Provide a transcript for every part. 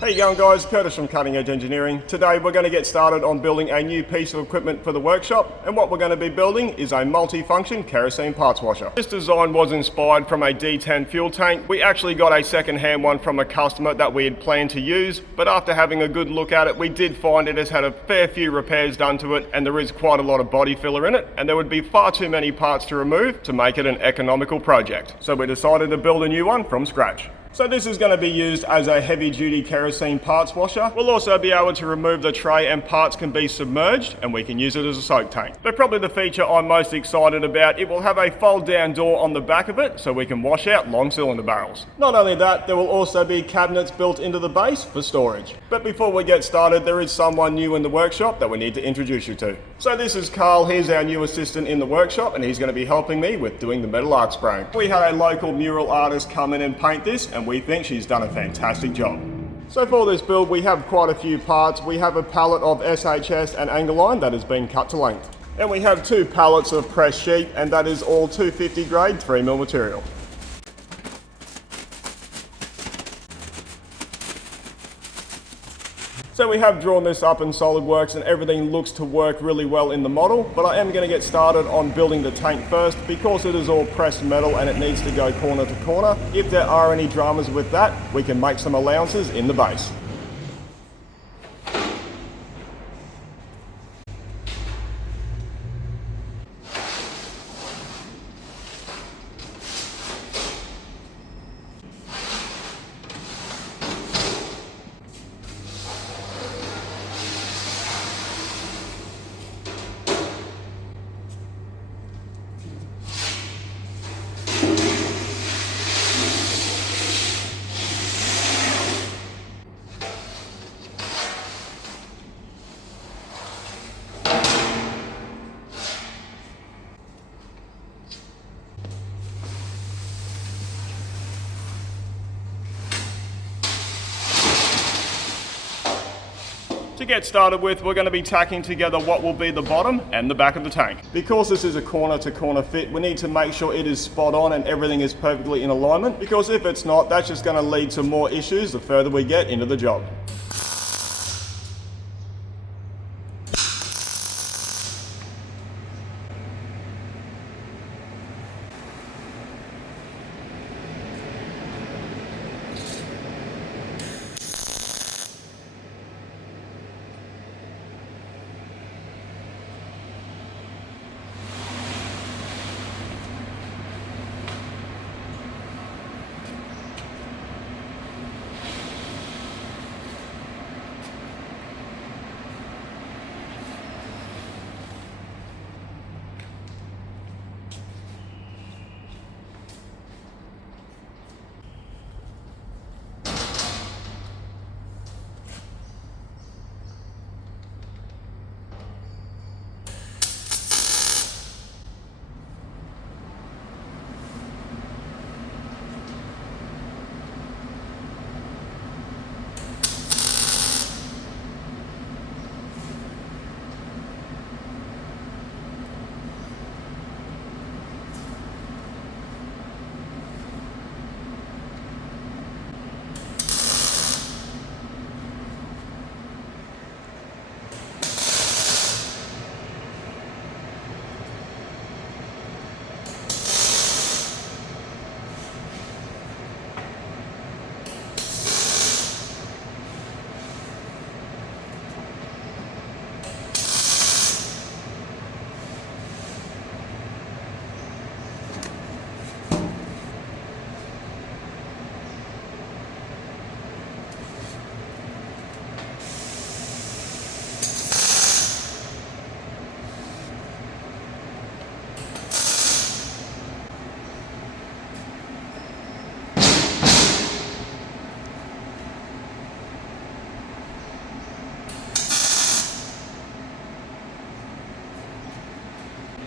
How you going, guys? Curtis from Cutting Edge Engineering. Today we're going to get started on building a new piece of equipment for the workshop, and what we're going to be building is a multi-function kerosene parts washer. This design was inspired from a D10 fuel tank. We actually got a second-hand one from a customer that we had planned to use, but after having a good look at it, we did find it has had a fair few repairs done to it, and there is quite a lot of body filler in it, and there would be far too many parts to remove to make it an economical project. So we decided to build a new one from scratch. So this is going to be used as a heavy-duty kerosene parts washer. We'll also be able to remove the tray and parts can be submerged, and we can use it as a soak tank. But probably the feature I'm most excited about, it will have a fold-down door on the back of it so we can wash out long cylinder barrels. Not only that, there will also be cabinets built into the base for storage. But before we get started, there is someone new in the workshop that we need to introduce you to. So this is Carl. He's our new assistant in the workshop, and he's going to be helping me with doing the metal arc spraying. We had a local mural artist come in and paint this, and we think she's done a fantastic job. So for this build, we have quite a few parts. We have a pallet of SHS and angle line that has been cut to length. And we have 2 pallets of pressed sheet, and that is all 250 grade 3mm material. So we have drawn this up in SolidWorks and everything looks to work really well in the model, but I am going to get started on building the tank first because it is all pressed metal and it needs to go corner to corner. If there are any dramas with that, we can make some allowances in the base. To get started with, we're going to be tacking together what will be the bottom and the back of the tank. Because this is a corner to corner fit, we need to make sure it is spot on and everything is perfectly in alignment, because if it's not, that's just going to lead to more issues the further we get into the job.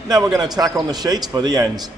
Now we're going to tack on the sheets for the ends.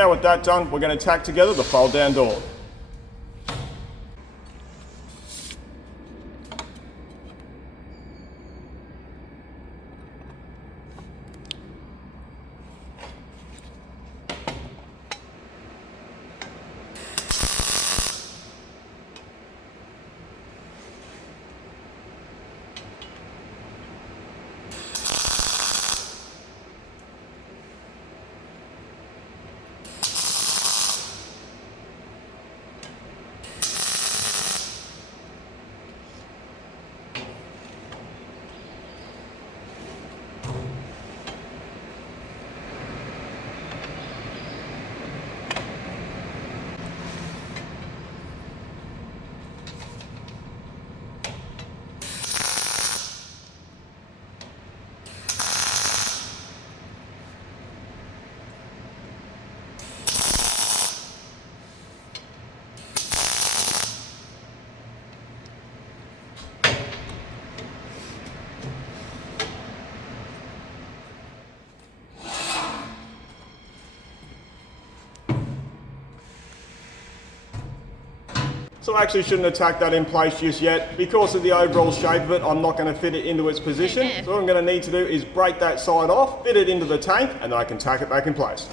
Now with that done, we're going to tack together the fold down door. So I actually shouldn't have tacked that in place just yet. Because of the overall shape of it, I'm not going to fit it into its position. So what I'm going to need to do is break that side off, fit it into the tank, and then I can tack it back in place.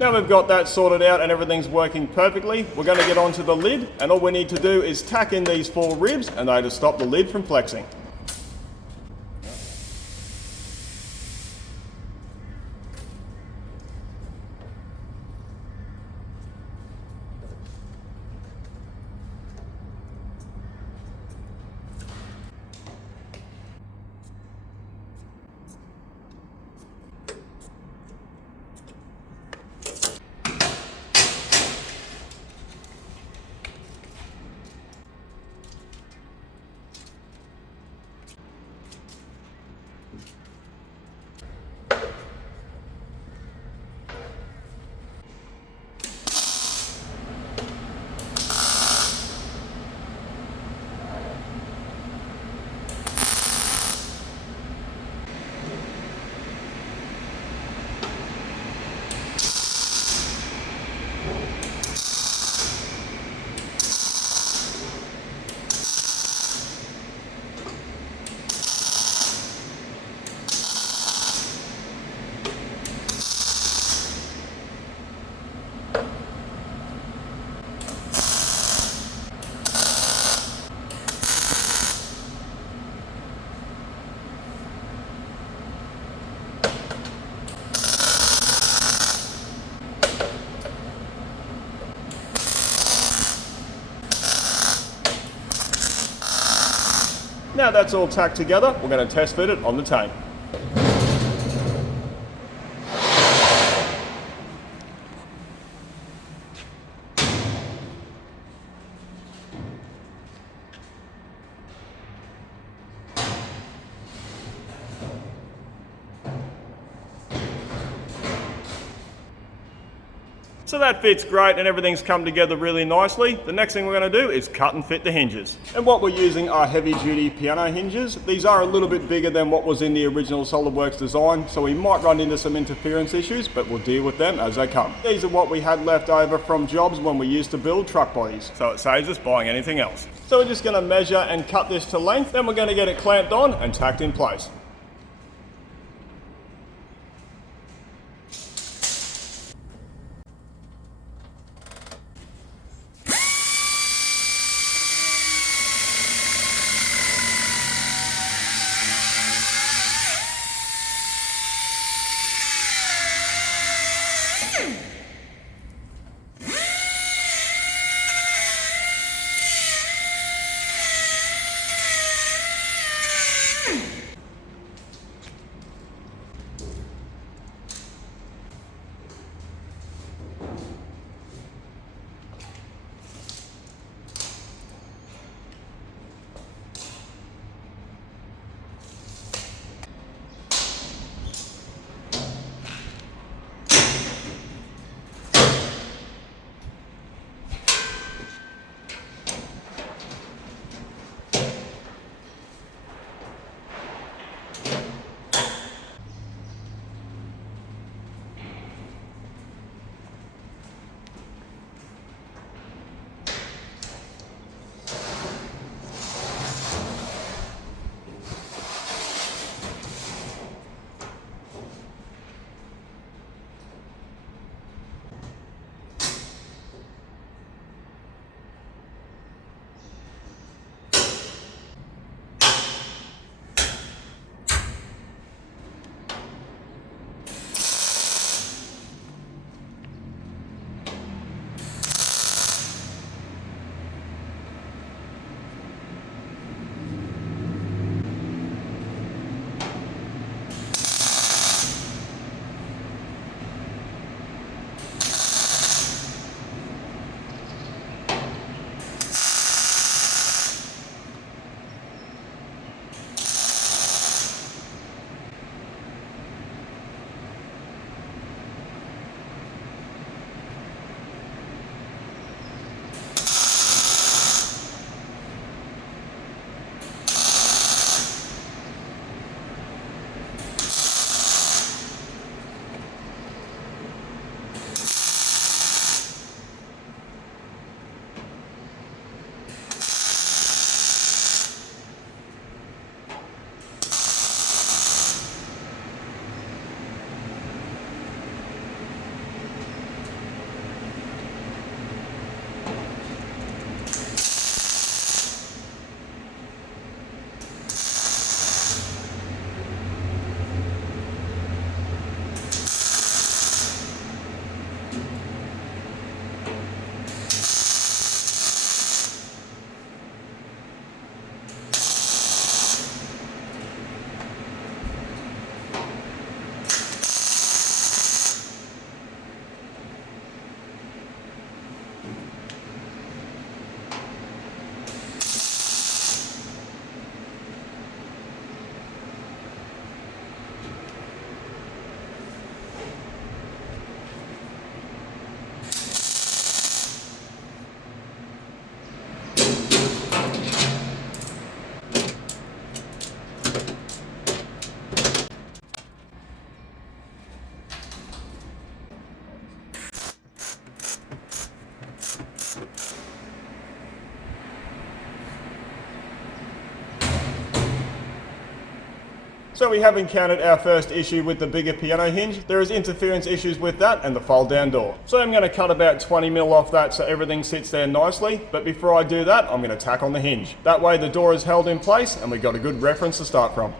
Now we've got that sorted out and everything's working perfectly, we're going to get onto the lid, and all we need to do is tack in these 4 ribs and they to stop the lid from flexing. Now that's all tacked together, we're going to test fit it on the tank. So that fits great and everything's come together really nicely. The next thing we're going to do is cut and fit the hinges. And what we're using are heavy duty piano hinges. These are a little bit bigger than what was in the original SolidWorks design, so we might run into some interference issues, but we'll deal with them as they come. These are what we had left over from jobs when we used to build truck bodies, so it saves us buying anything else. So we're just going to measure and cut this to length, then we're going to get it clamped on and tacked in place. So we have encountered our first issue with the bigger piano hinge. There is interference issues with that and the fold down door. So I'm going to cut about 20 mil off that so everything sits there nicely. But before I do that, I'm going to tack on the hinge. That way the door is held in place and we've got a good reference to start from.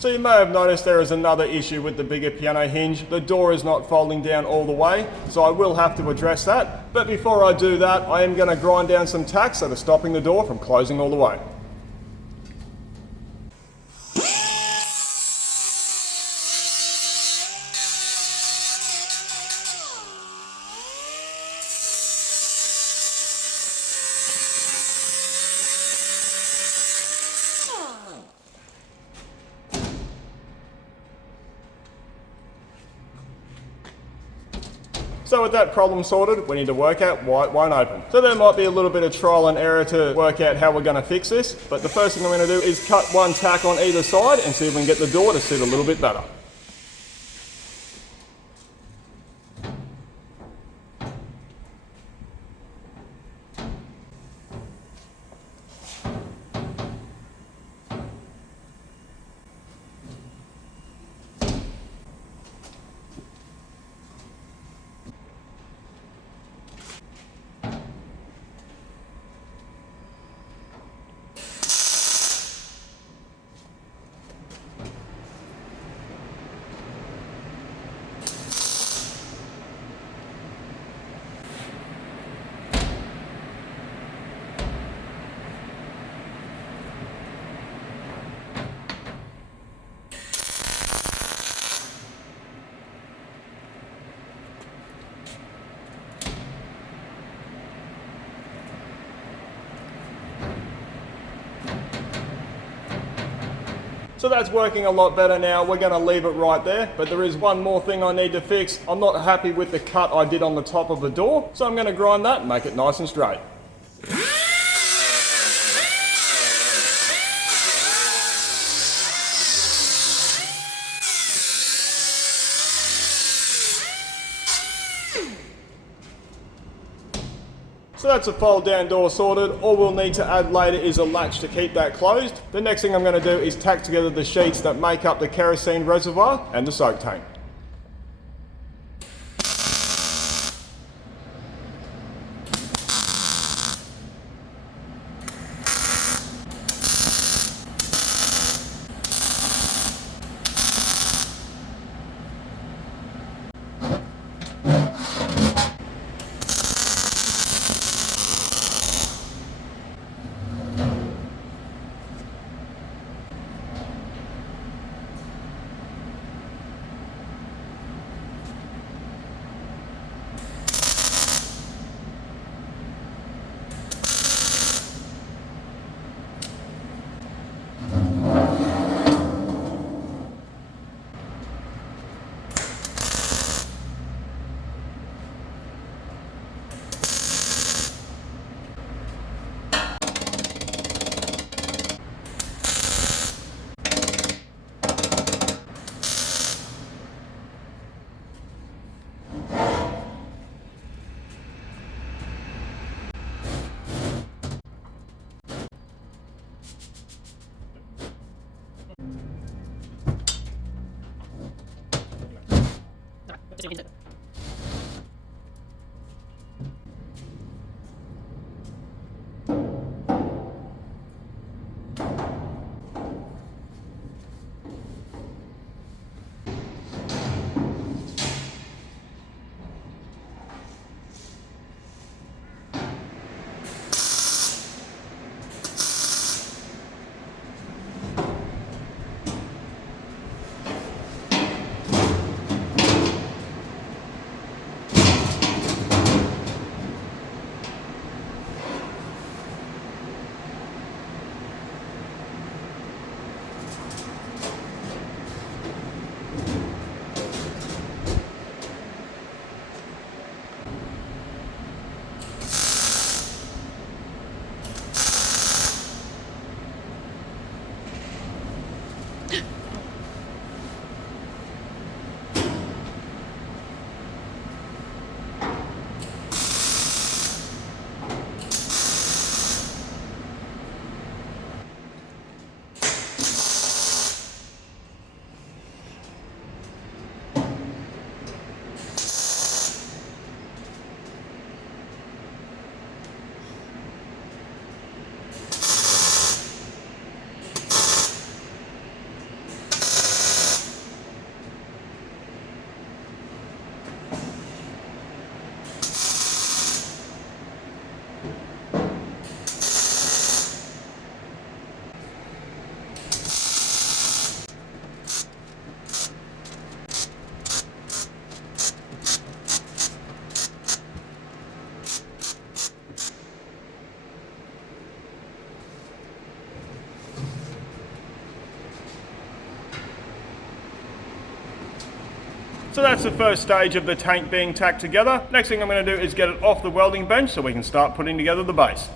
So you may have noticed there is another issue with the bigger piano hinge. The door is not folding down all the way, so I will have to address that. But before I do that, I am going to grind down some tacks that are stopping the door from closing all the way. So with that problem sorted, we need to work out why it won't open. So there might be a little bit of trial and error to work out how we're going to fix this, but the first thing I'm going to do is cut one tack on either side and see if we can get the door to sit a little bit better. So that's working a lot better now. We're going to leave it right there, but there is one more thing I need to fix. I'm not happy with the cut I did on the top of the door, so I'm going to grind that and make it nice and straight. So that's a fold down door sorted. All we'll need to add later is a latch to keep that closed. The next thing I'm going to do is tack together the sheets that make up the kerosene reservoir and the soak tank. So that's the first stage of the tank being tacked together. Next thing I'm going to do is get it off the welding bench so we can start putting together the base.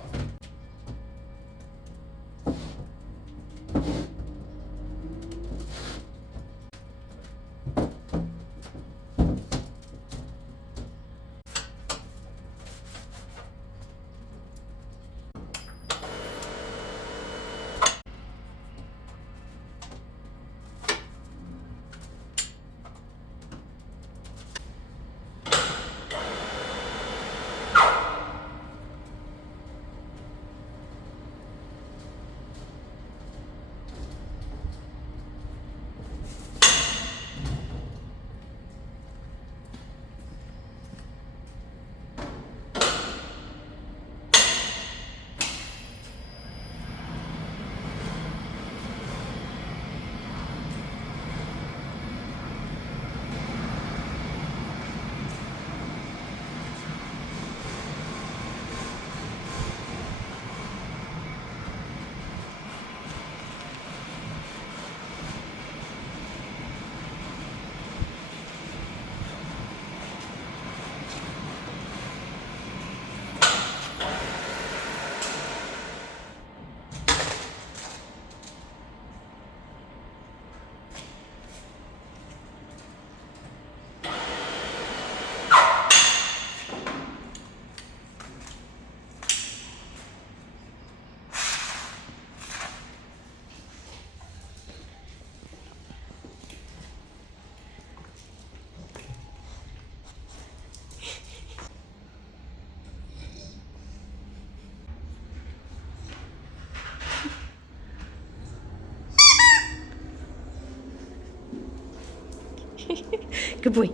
Good boy.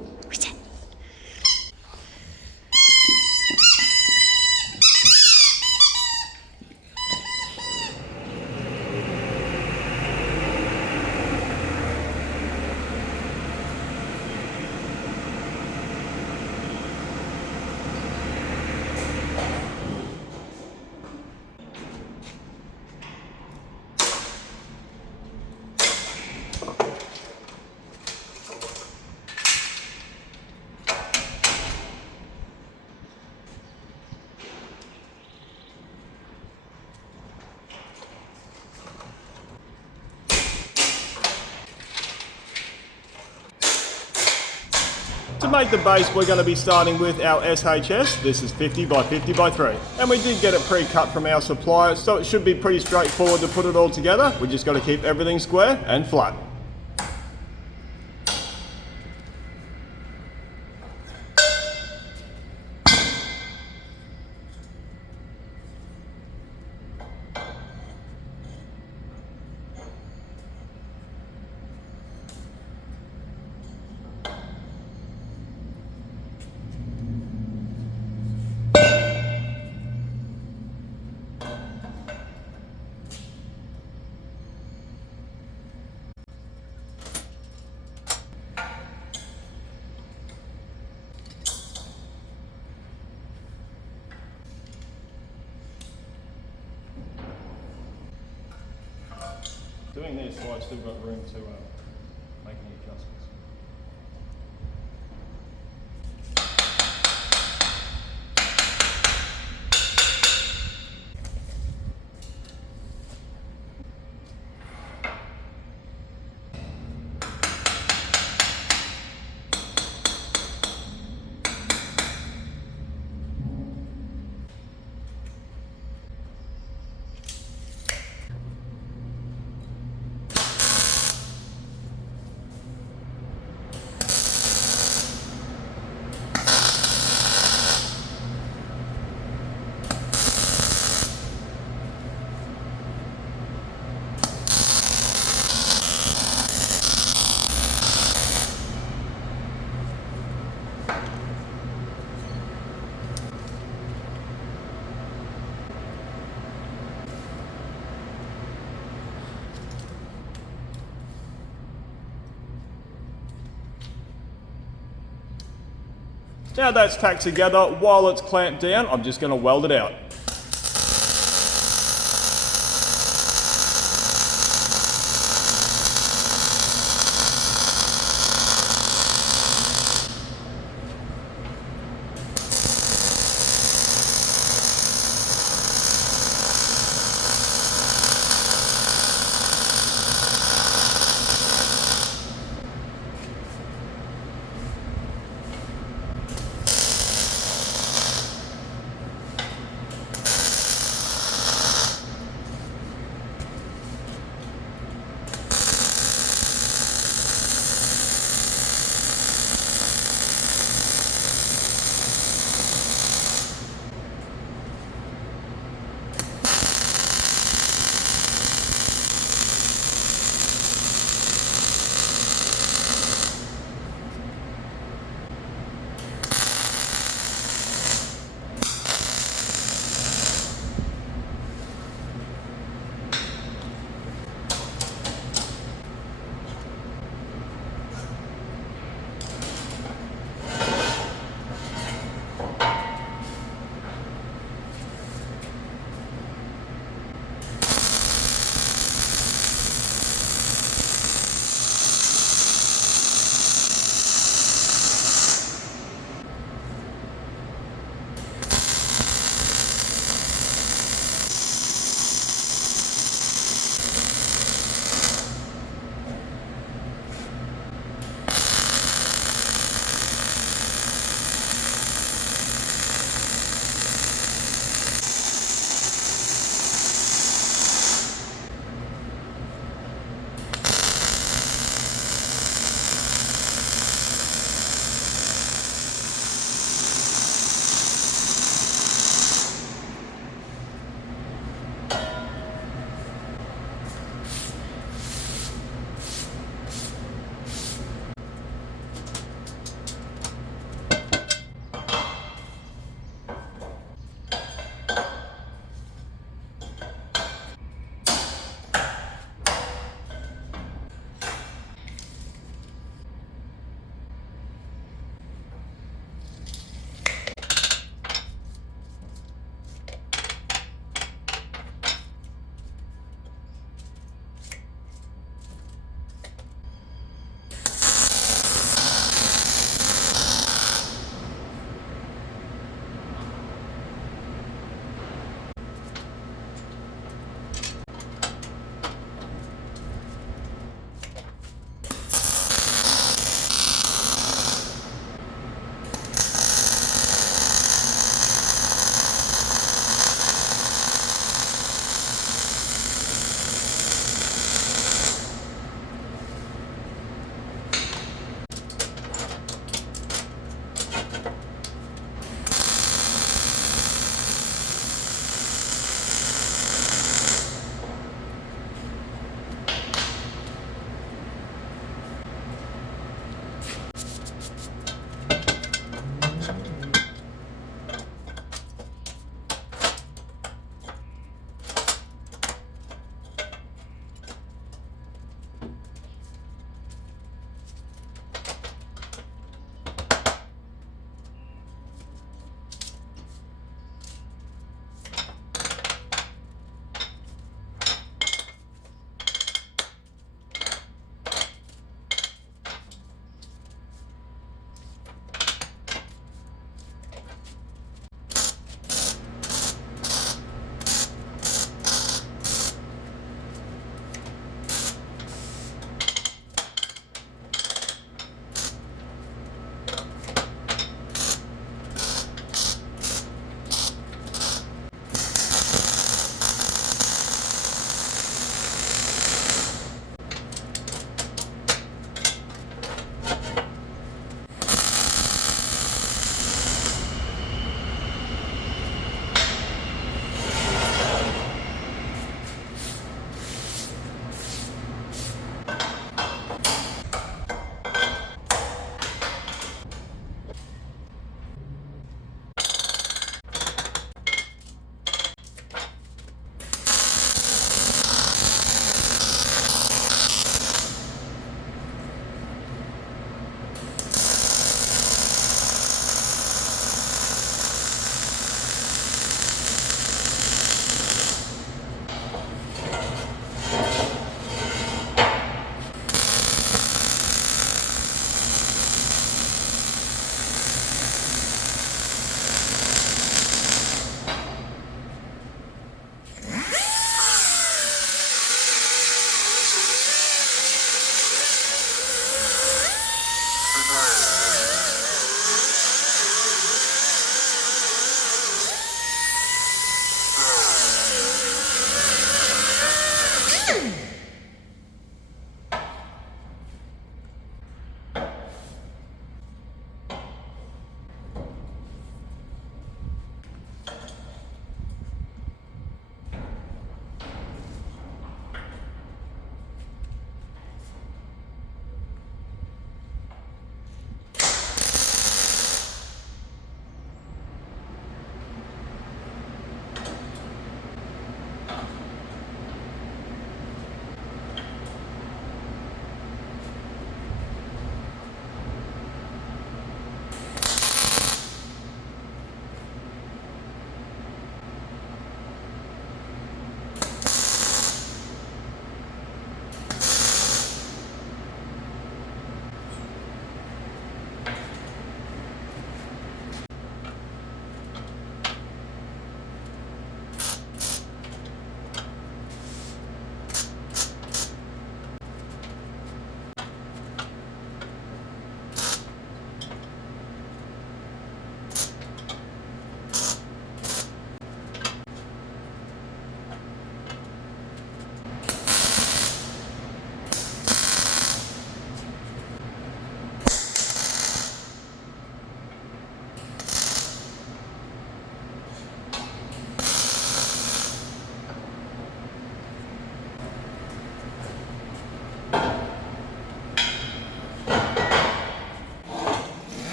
To make the base, we're going to be starting with our SHS. This is 50 by 50 by 3. And we did get it pre-cut from our supplier, so it should be pretty straightforward to put it all together. We just got to keep everything square and flat. Doing this, so I've still got room to make any adjustments. Now that's tacked together, while it's clamped down, I'm just going to weld it out.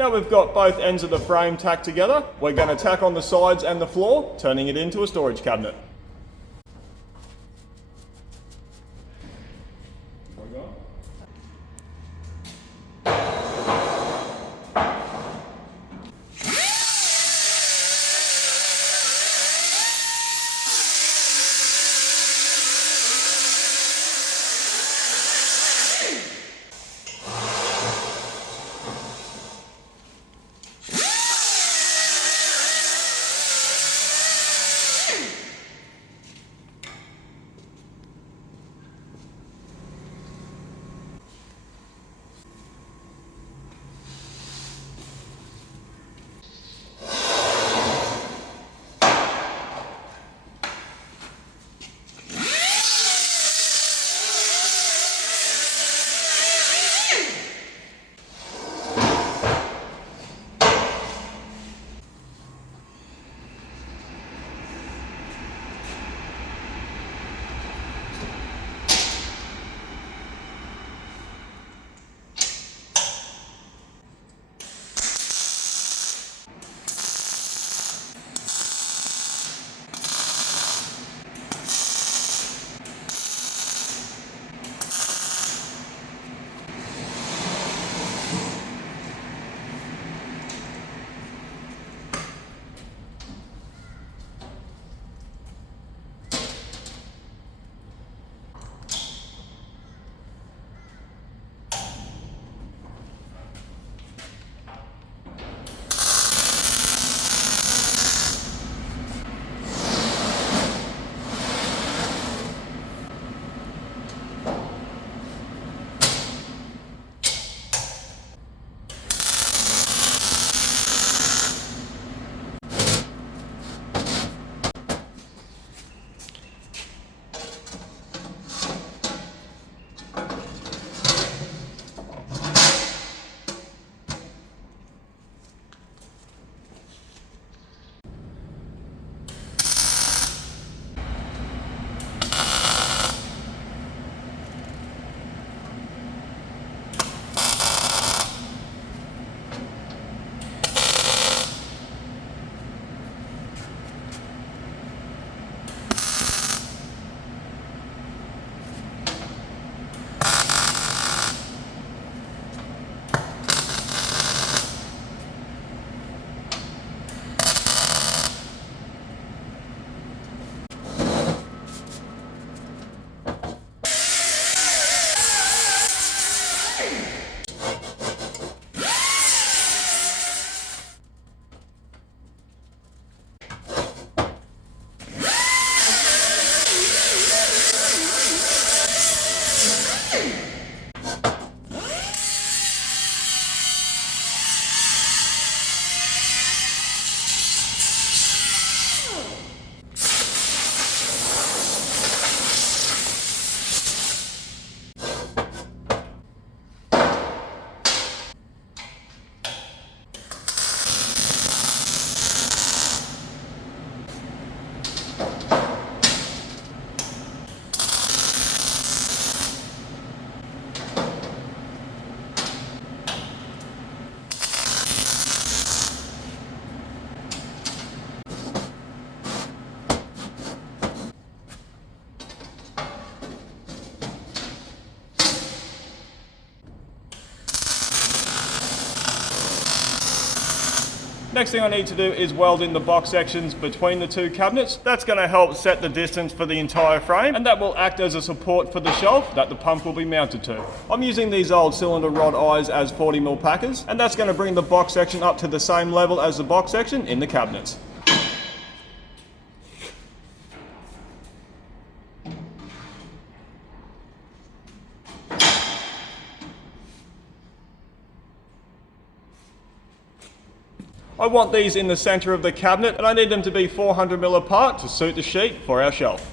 Now we've got both ends of the frame tacked together, we're going to tack on the sides and the floor, turning it into a storage cabinet. Next thing I need to do is weld in the box sections between the two cabinets. That's going to help set the distance for the entire frame, and that will act as a support for the shelf that the pump will be mounted to. I'm using these old cylinder rod eyes as 40mm packers, and that's going to bring the box section up to the same level as the box section in the cabinets. I want these in the center of the cabinet, and I need them to be 400mm apart to suit the sheet for our shelf.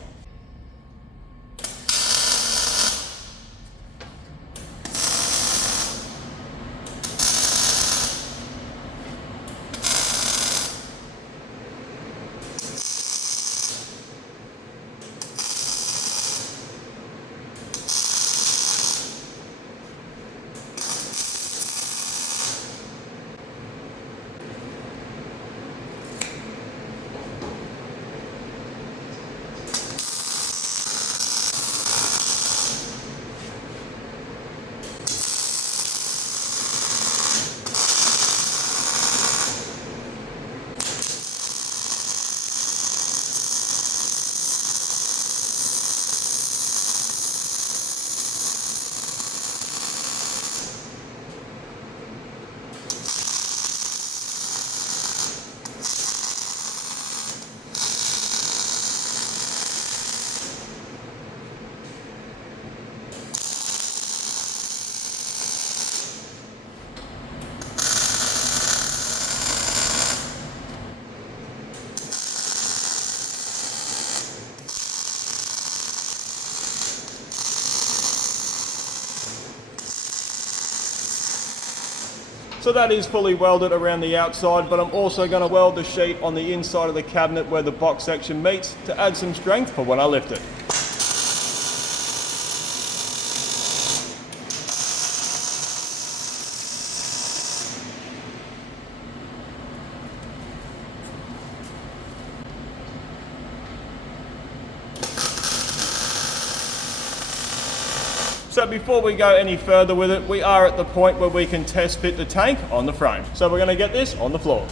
So that is fully welded around the outside, but I'm also going to weld the sheet on the inside of the cabinet where the box section meets to add some strength for when I lift it. So before we go any further with it, we are at the point where we can test fit the tank on the frame. So we're going to get this on the floor.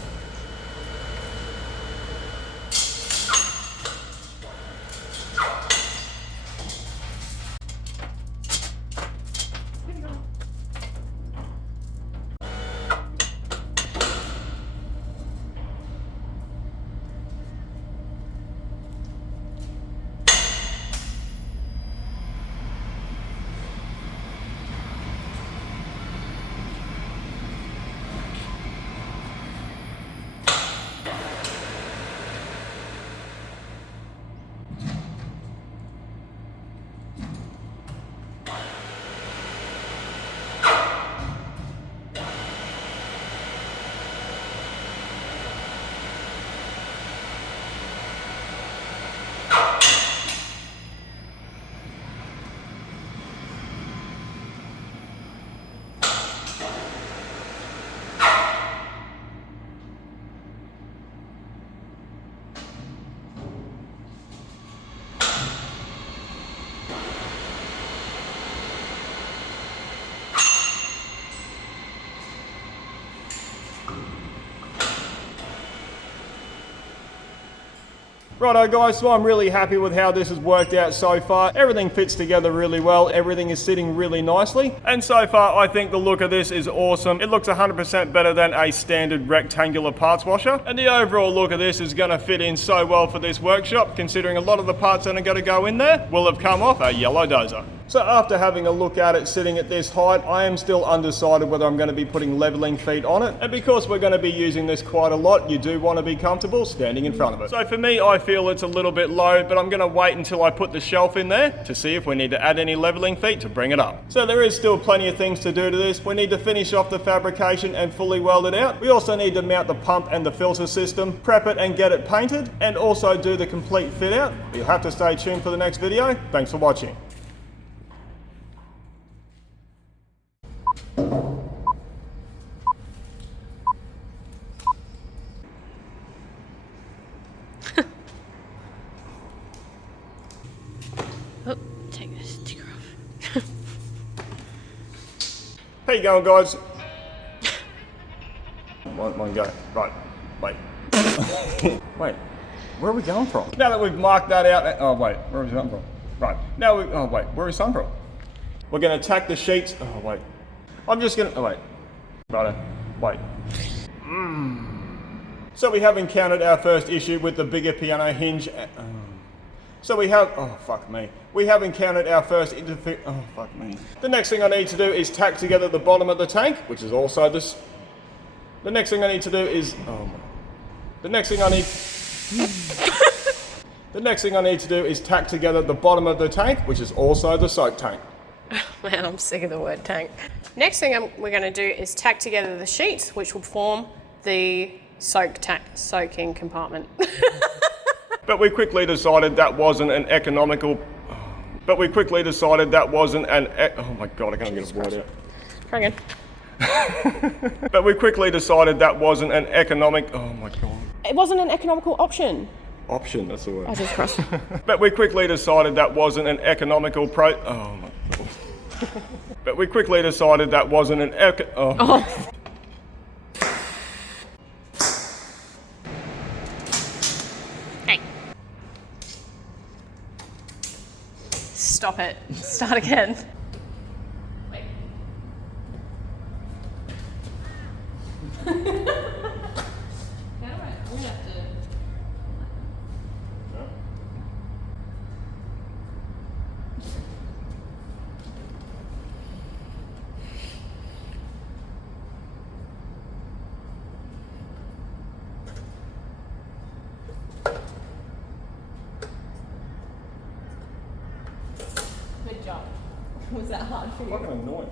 Righto guys, so I'm really happy with how this has worked out so far. Everything fits together really well, everything is sitting really nicely, and so far I think the look of this is awesome. It looks 100% better than a standard rectangular parts washer, and the overall look of this is going to fit in so well for this workshop, considering a lot of the parts that are going to go in there will have come off a yellow dozer. So after having a look at it sitting at this height, I am still undecided whether I'm going to be putting leveling feet on it. And because we're going to be using this quite a lot, you do want to be comfortable standing in front of it. So for me, I feel it's a little bit low, but I'm going to wait until I put the shelf in there to see if we need to add any leveling feet to bring it up. So there is still plenty of things to do to this. We need to finish off the fabrication and fully weld it out. We also need to mount the pump and the filter system, prep it and get it painted, and also do the complete fit out. You'll have to stay tuned for the next video. Thanks for watching. Oh, take this sticker off. How you going, guys? One go. Right. Wait. Wait. Where are we going from? Now that we've marked that out. Oh wait. Where is it come from? Right. Now we. Oh wait. Where is sun from? We're going to tack the sheets. Oh wait. I'm just going to. Oh wait. Righto. Wait. So we have encountered our first issue with the bigger piano hinge. So we have, oh fuck me. We have encountered our first oh fuck me. The next thing I need to do is tack together the bottom of the tank, which is also this. The next thing I need to do is, the next thing I need to do is tack together the bottom of the tank, which is also the soak tank. Man, I'm sick of the word tank. Next thing we're going to do is tack together the sheets, which will form the soaking compartment. But we quickly decided that wasn't an economical. But we quickly decided that wasn't an. Oh my god, I can't get a word out. Try again. But we quickly decided that wasn't an economic. Oh my god. It wasn't an economical option. Option, that's the word. Oh, Jesus Christ. But we quickly decided that wasn't an economical Oh my god. But we quickly decided that wasn't an Oh. Hey. Stop it. Start again. Wait. How do I? I'm gonna have to. Good job. Was that hard for you? Fucking annoying.